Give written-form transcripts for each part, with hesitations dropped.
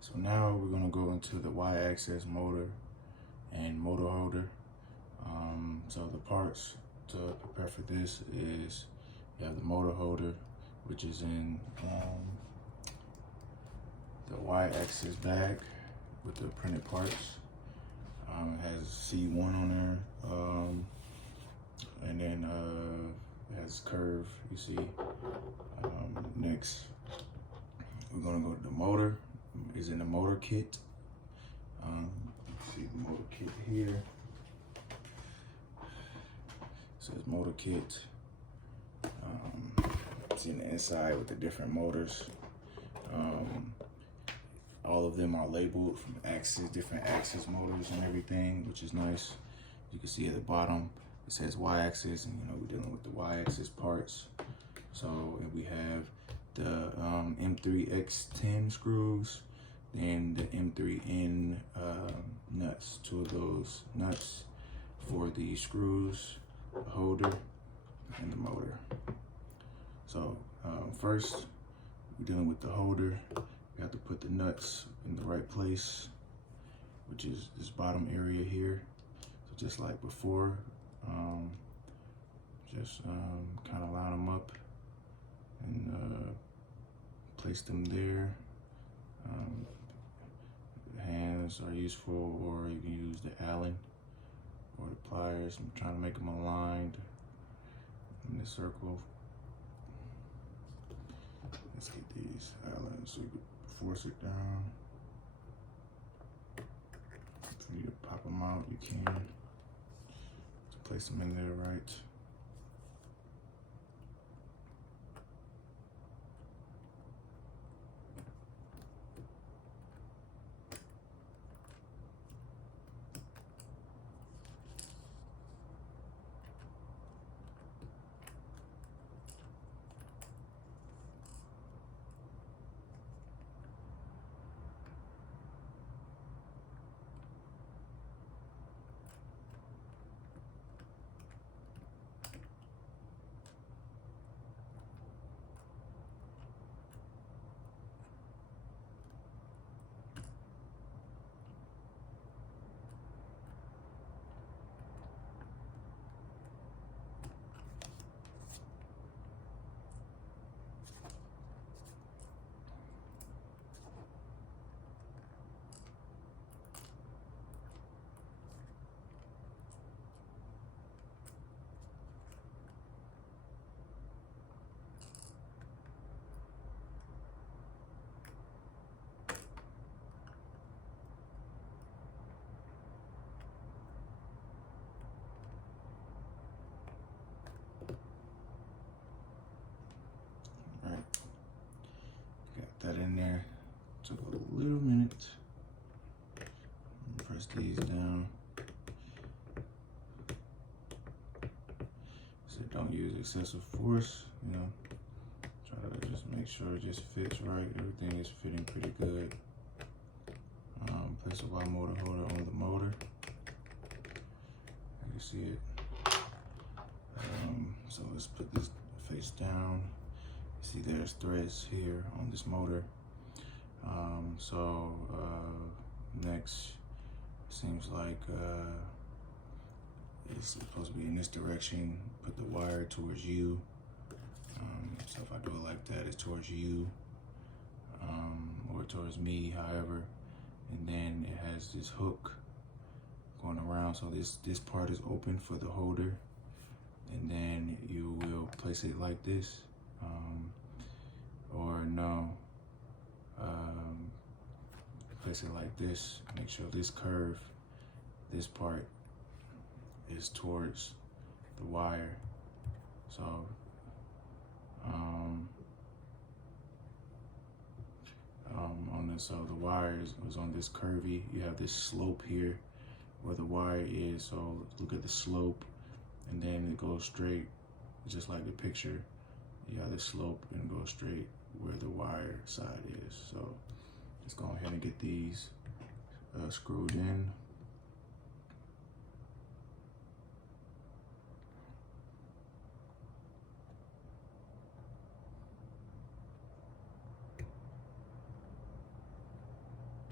So now we're gonna go into the Y-axis motor and motor holder. So the parts to prepare for this is you have the motor holder, which is in the Y-axis bag with the printed parts. It has C1 on there, and then it has curve, you see. Next, we're gonna go to the motor. Is in the motor kit. See the motor kit here. It says motor kit. It's in the inside with the different motors. All of them are labeled from axis, different axis motors and everything, which is nice. You can see at the bottom it says Y-axis, and we're dealing with the Y-axis parts. So we have the M3X10 screws, then the M3N nuts, 2 of those nuts for the screws, the holder, and the motor. So first, we're dealing with the holder. You have to put the nuts in the right place, which is this bottom area here. So just like before, just kind of line them up and place them there. Hands are useful, or you can use the Allen or the pliers. I'm trying to make them aligned in this circle. Let's get these Allens so you can force it down. If you need to pop them out, you can. Just place them in there right. That in there. Took a little minute. Press these down. So don't use excessive force, Try to just make sure it just fits right. Everything is fitting pretty good. Place a Y motor holder on the motor. You can see it. So let's put this face down. See, there's threads here on this motor. Next, seems like it's supposed to be in this direction. Put the wire towards you. So if I do it like that, it's towards you, or towards me, however. And then it has this hook going around. So this part is open for the holder. And then you will place it like this. Or no, place it like this. Make sure this curve, this part is towards the wire. So so the wire is on this curvy. You have this slope here where the wire is. So look at the slope, and then it goes straight, just like the picture. You have this slope and go straight where the wire side is. So let's go ahead and get these screwed in.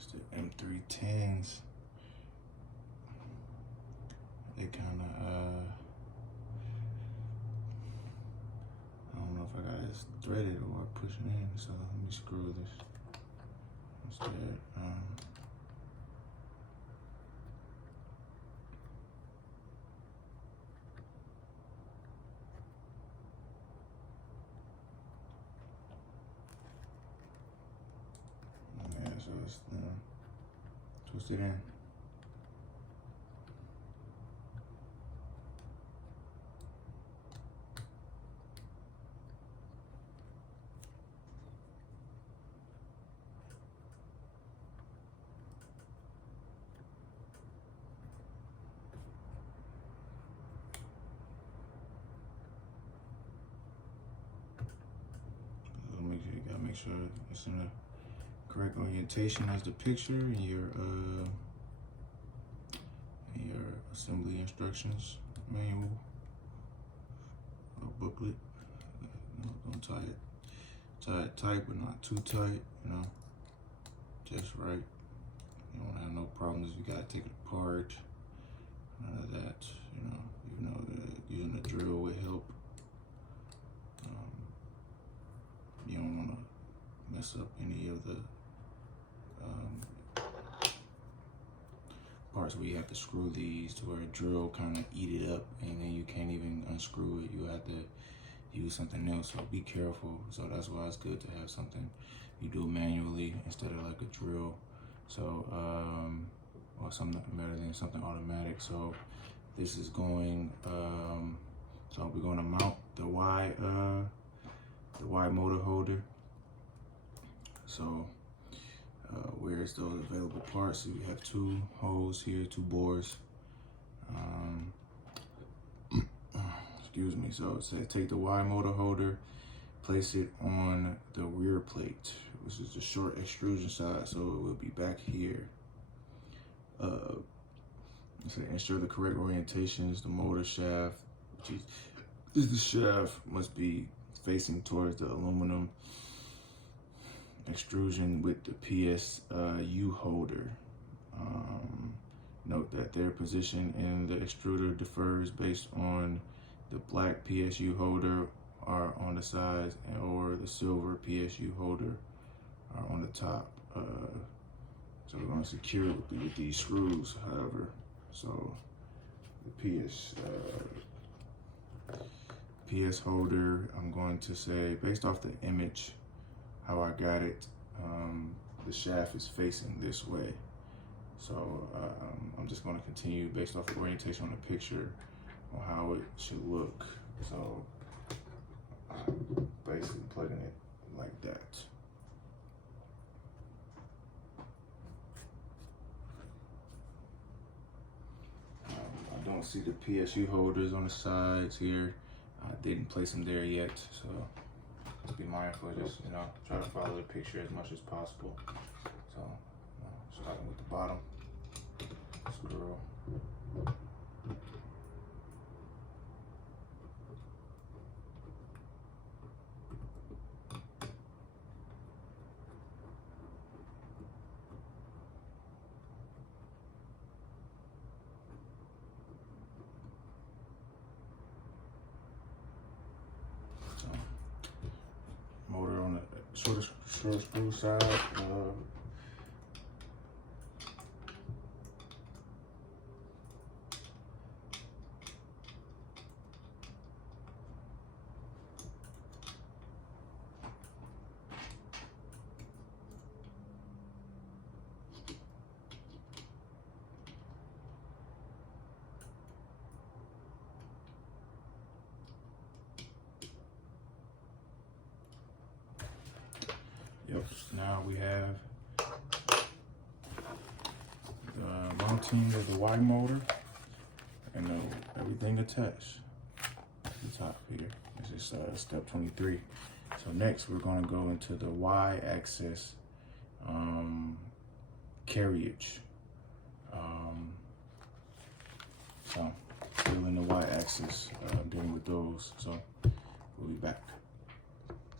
It's the M310s. They kind of, I don't know if I got it threaded or push it in, so let me screw this instead. Yeah, so it's twisted in. Make sure it's in the correct orientation as the picture in your assembly instructions manual or booklet. No, don't tie it. Tie it tight, but not too tight. You know, just right. You don't have no problems. You gotta take it apart. None of that. You know, even though using a drill would help. You don't want to mess up any of the parts where you have to screw these to where a drill kind of eat it up and then you can't even unscrew it. You have to use something else, so be careful. So that's why it's good to have something you do manually instead of like a drill. So or something better than something automatic. So this is going so we're going to mount the Y motor holder. So where's those available parts? So we have 2 holes here, 2 bores. Excuse me. So it says take the Y motor holder, place it on the rear plate, which is the short extrusion side. So it will be back here. So ensure the correct orientation is the motor shaft, which is the shaft must be facing towards the aluminum extrusion with the PSU holder. Note that their position in the extruder differs based on the black PSU holder are on the sides or the silver PSU holder are on the top. So we're going to secure it with these screws, however. So the PS holder, I'm going to say, based off the image, how I got it, the shaft is facing this way. So I'm just going to continue based off the orientation on the picture on how it should look. So I'm basically plugging it like that. I don't see the PSU holders on the sides here. I didn't place them there yet, so just be mindful. Just, you know, try to follow the picture as much as possible. So starting with the bottom screw. Motor on the short screw side. Yep, now we have the mounting of the Y motor and everything attached at the top here. This is step 23. So next we're going to go into the Y axis carriage. So dealing the Y axis, dealing with those. So we'll be back.